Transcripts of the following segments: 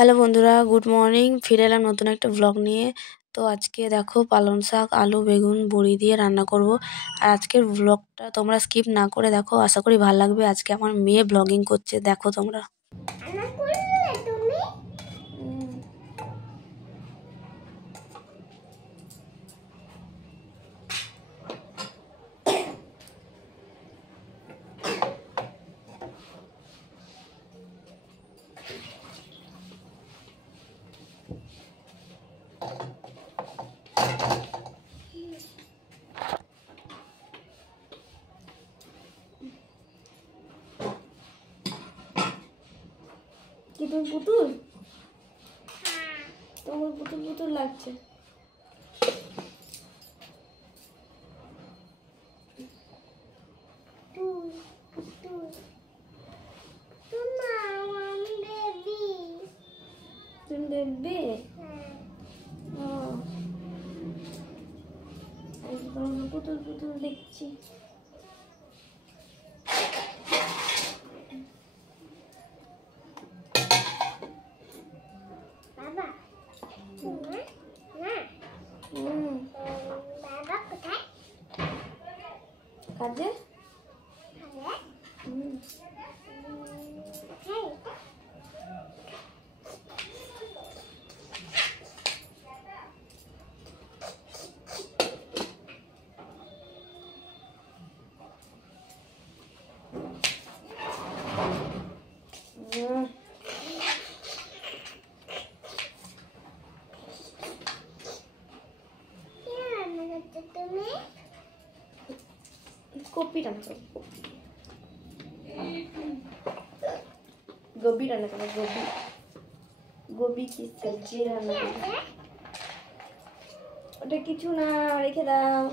Hello বন্ধুরা, good morning. ফিরে এলাম নতুন একটা ব্লগ নিয়ে। তো আজকে দেখো পালং শাক, আলু, বেগুন, বড়ি দিয়ে রান্না করব। আর আজকের ব্লগটা তোমরা স্কিপ না করে দেখো, আশা করি ভালো লাগবে। আজকে আমার মেয়ে ব্লগিং করছে, দেখো তোমরা। কি তুমি পুতুল? তোমার পুতুল পুতুল লাগছে। তুমি দেখবে? তোমার পুতুল পুতুল দেখছি। কাজে কপি রান্না করো, গোবি রান্না করো, গোবি গোবি কি সবজি রান্না করো। ওটা কিছু না, রেখে দাও।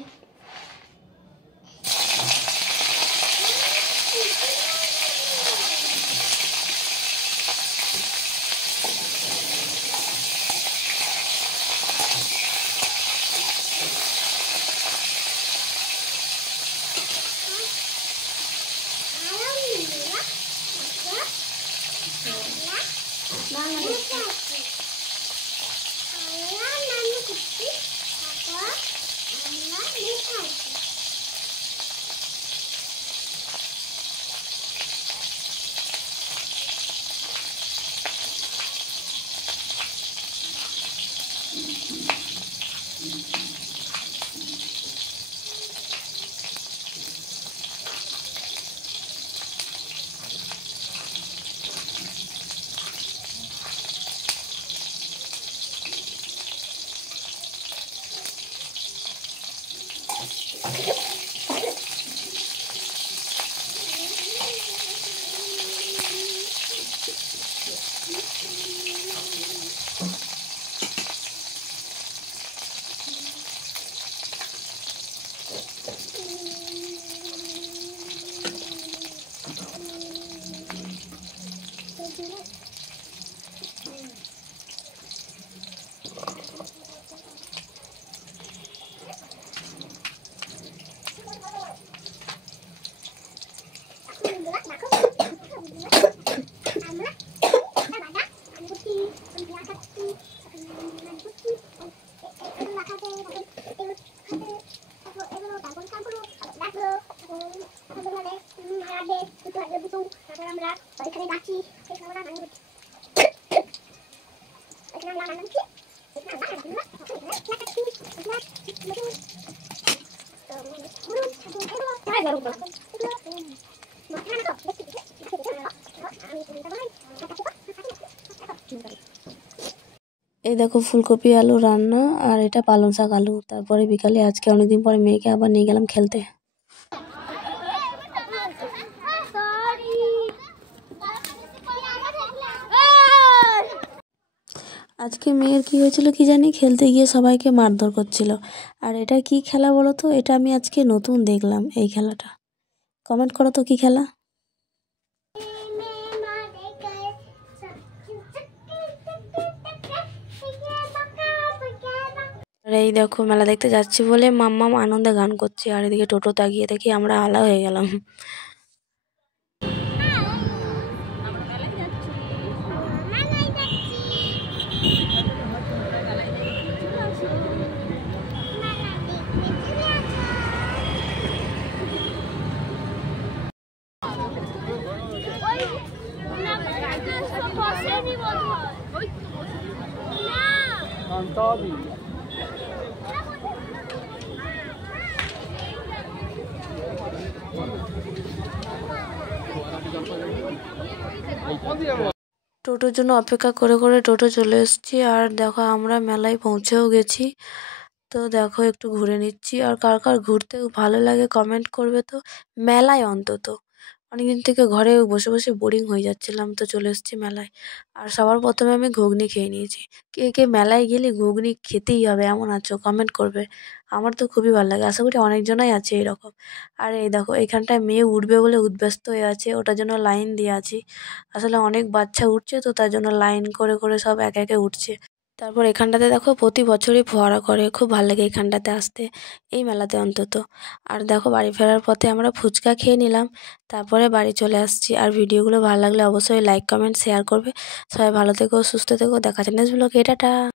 এই দেখো ফুলকপি আলু রান্না, আর এটা পালং শাক আলু। তারপরে বিকালে আজকে অনেকদিন পরে মেয়েকে আবার নিয়ে গেলাম খেলতে। আজকে মেয়ের কি হয়েছিল কি জানি, খেলতে গিয়ে সবাইকে মারধর করছিল। আর এটা কি খেলা বলো তো? এটা আমি আজকে নতুন দেখলাম এই খেলাটা। কমেন্ট করো তো কি খেলা। আর এই দেখো মেলা দেখতে যাচ্ছি বলে মাম্মাম আনন্দে গান করছে, আর এদিকে টোটো তাকিয়ে দেখি আমরা আলা হয়ে গেলাম। টোটোর জন্য অপেক্ষা করে করে টোটো চলে এসেছি। আর দেখো আমরা মেলায় পৌঁছেও গেছি। তো দেখো একটু ঘুরে নিচ্ছি। আর কার কার ঘুরতে ভালো লাগে কমেন্ট করবে তো, মেলায় অন্তত। অনেকদিন থেকে ঘরে বসে বসে বোরিং হয়ে যাচ্ছিলাম, তো চলে এসেছি মেলায়। আর সবার প্রথমে আমি ঘুগনি খেয়ে নিয়েছি। কে কে মেলায় গেলে ঘুগনি খেতেই হবে এমন আছো কমেন্ট করবে। আমার তো খুবই ভালো লাগে, আশা করি অনেকজনাই আছে এরকম। আর এই দেখো এখানটায় মেয়ে উঠবে বলে উদ্ব্যস্ত হয়ে আছে, ওটার জন্য লাইন দিয়ে আছি। আসলে অনেক বাচ্চা উঠছে তো তার জন্য লাইন করে করে সব একে একে উঠছে। তারপর এখানটাতে দেখো প্রতি বছরই ফোয়ারা করে, খুব ভালো লাগে এখানটাতে আসতে, এই মেলাতে অন্তত। আর দেখো বাড়ি ফেরার পথে আমরা ফুচকা খেয়ে নিলাম, তারপরে বাড়ি চলে আসছি। আর ভিডিওগুলো ভালো লাগলে অবশ্যই লাইক কমেন্ট শেয়ার করবে। সবাই ভালো থেকো, সুস্থ থেকো, দেখা যাচ্ছে নেক্সট ব্লগে। টাটা।